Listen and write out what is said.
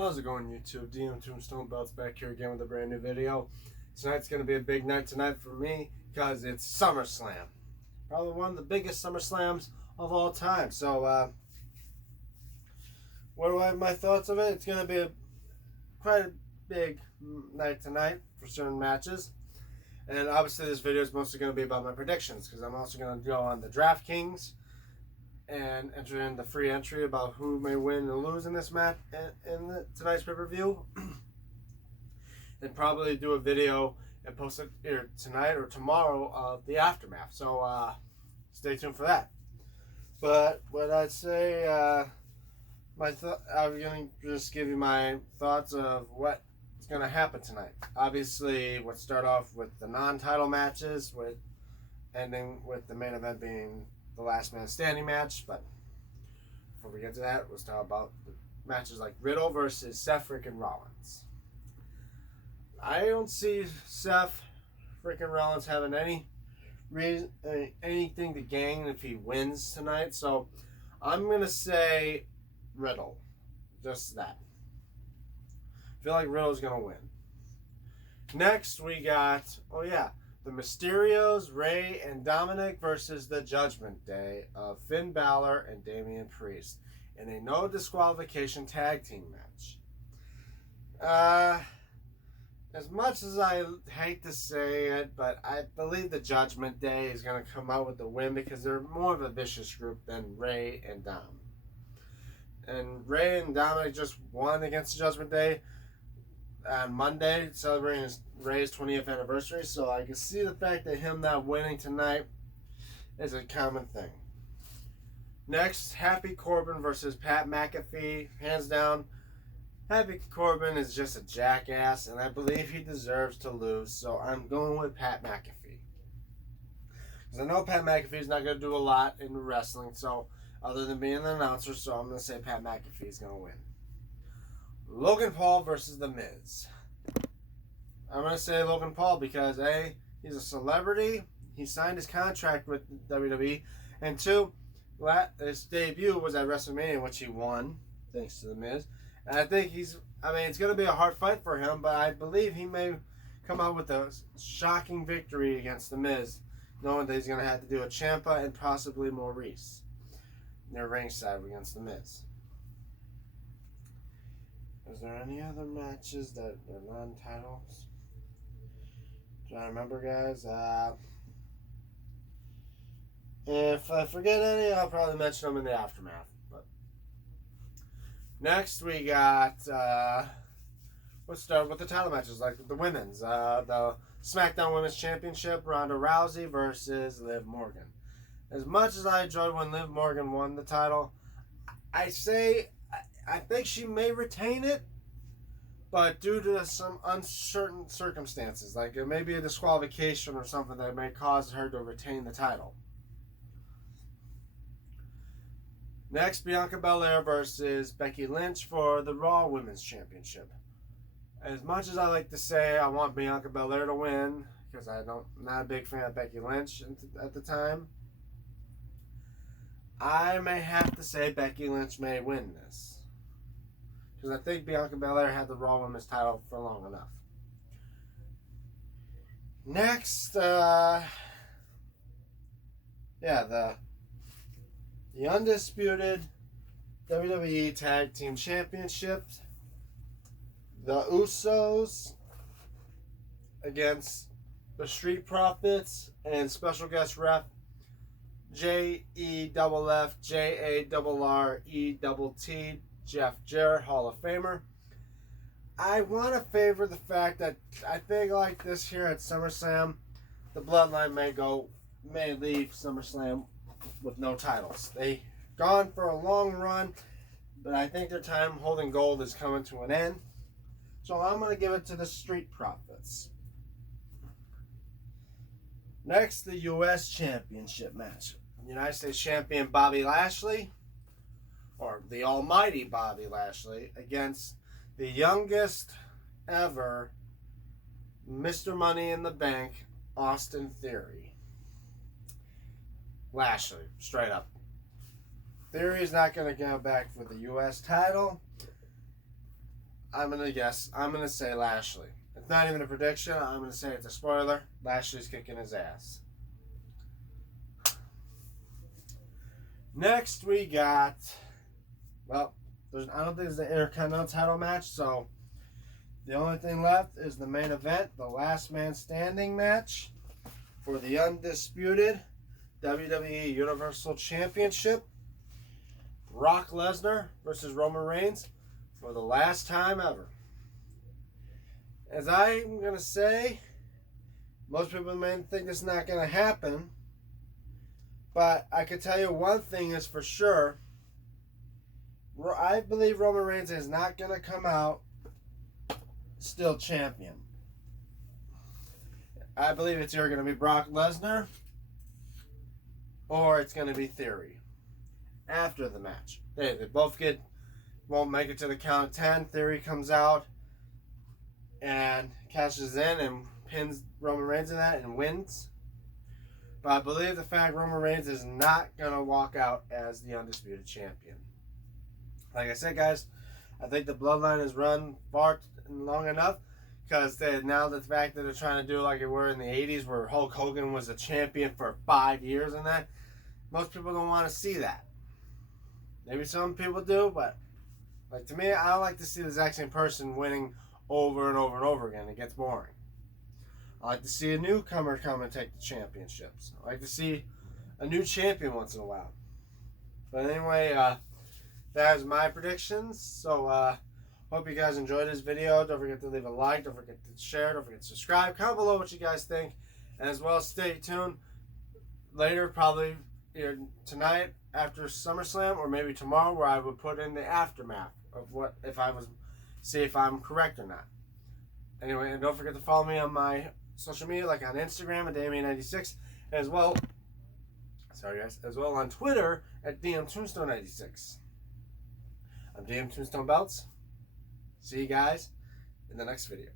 How's it going, YouTube? DM Tombstone Belts back here again with a brand new video. Tonight's going to be a big night tonight for me because it's SummerSlam. Probably one of the biggest SummerSlams of all time. So, what do I have my thoughts of it? It's going to be quite a big night tonight for certain matches. And obviously this video is mostly going to be about my predictions because I'm also going to go on the DraftKings and enter in the free entry about who may win and lose in this match in tonight's pay-per-view. And probably do a video and post it either tonight or tomorrow of the aftermath. So stay tuned for that. But what I'd say, I'm going to just give you my thoughts of what is going to happen tonight. Obviously, we'll start off with the non-title matches, with ending with the main event being the last man standing match. But before we get to that, let's talk about the matches like Riddle versus Seth freaking Rollins. I don't see Seth freaking Rollins having any reason, anything to gain if he wins tonight. So I'm gonna say Riddle, just that. I feel like Riddle's gonna win. Next we got the Mysterios, Rey and Dominic versus the Judgment Day of Finn Balor and Damian Priest in a no disqualification tag team match. As much as I hate to say it, but I believe the Judgment Day is going to come out with the win because they're more of a vicious group than Rey and Dom. And Rey and Dominic just won against the Judgment Day on Monday, celebrating Rey's 20th anniversary, so I can see the fact that him not winning tonight is a common thing. Next, Happy Corbin versus Pat McAfee. Hands down, Happy Corbin is just a jackass, and I believe he deserves to lose, so I'm going with Pat McAfee. Because I know Pat McAfee is not going to do a lot in wrestling, so other than being an announcer, so I'm going to say Pat McAfee is going to win. Logan Paul versus The Miz. I'm going to say Logan Paul because A, he's a celebrity. He signed his contract with WWE. And two, his debut was at WrestleMania, which he won, thanks to The Miz. And I think it's going to be a hard fight for him, but I believe he may come out with a shocking victory against The Miz, knowing that he's going to have to do a Ciampa and possibly Maurice near ringside against The Miz. Is there any other matches that are non-titles? Do I remember, guys? If I forget any, I'll probably mention them in the aftermath. But next, we got... let's start with the title matches, like the women's. The SmackDown Women's Championship, Ronda Rousey versus Liv Morgan. As much as I enjoyed when Liv Morgan won the title, I think she may retain it, but due to some uncertain circumstances, like it may be a disqualification or something that may cause her to retain the title. Next, Bianca Belair versus Becky Lynch for the Raw Women's Championship. As much as I like to say I want Bianca Belair to win, because I'm not a big fan of Becky Lynch at the time, I may have to say Becky Lynch may win this. Because I think Bianca Belair had the Raw Women's title for long enough. Next, the undisputed WWE Tag Team Championships. The Usos against the Street Profits and special guest ref JEFFJARRETT Jeff Jarrett, Hall of Famer. I want to favor the fact that I think like this here at SummerSlam, the Bloodline may leave SummerSlam with no titles. They gone for a long run, but I think their time holding gold is coming to an end. So I'm going to give it to the Street Profits. Next, the U.S. Championship match. United States Champion Bobby Lashley, or the almighty Bobby Lashley, against the youngest ever Mr. Money in the Bank, Austin Theory. Lashley, straight up. Theory is not going to go back for the U.S. title. I'm going to guess. I'm going to say Lashley. It's not even a prediction. I'm going to say it's a spoiler. Lashley's kicking his ass. Next, we got... Well, I don't think there's an Intercontinental title match, so the only thing left is the main event, the last man standing match for the undisputed WWE Universal Championship. Brock Lesnar versus Roman Reigns for the last time ever. As I'm going to say, most people may think it's not going to happen, but I can tell you one thing is for sure. I believe Roman Reigns is not going to come out still champion. I believe it's either going to be Brock Lesnar or it's going to be Theory after the match. They both won't make it to the count of 10. Theory comes out and cashes in and pins Roman Reigns in that and wins. But I believe the fact Roman Reigns is not going to walk out as the undisputed champion. Like I said, guys, I think the bloodline has run far long enough because now the fact that they're trying to do like it were in the 80s where Hulk Hogan was a champion for 5 years and that, most people don't want to see that. Maybe some people do, but like to me, I don't like to see the exact same person winning over and over and over again. It gets boring. I like to see a newcomer come and take the championships. I like to see a new champion once in a while. But anyway, that is my predictions. So, hope you guys enjoyed this video. Don't forget to leave a like. Don't forget to share. Don't forget to subscribe. Comment below what you guys think. And as well, stay tuned. Later, probably either tonight after SummerSlam or maybe tomorrow, where I would put in the aftermath of what see if I'm correct or not. Anyway, and don't forget to follow me on my social media, like on Instagram at Damien96, as well. Sorry guys, as well on Twitter at DMTombstone96. I'm DM Tombstone Belts. See you guys in the next video.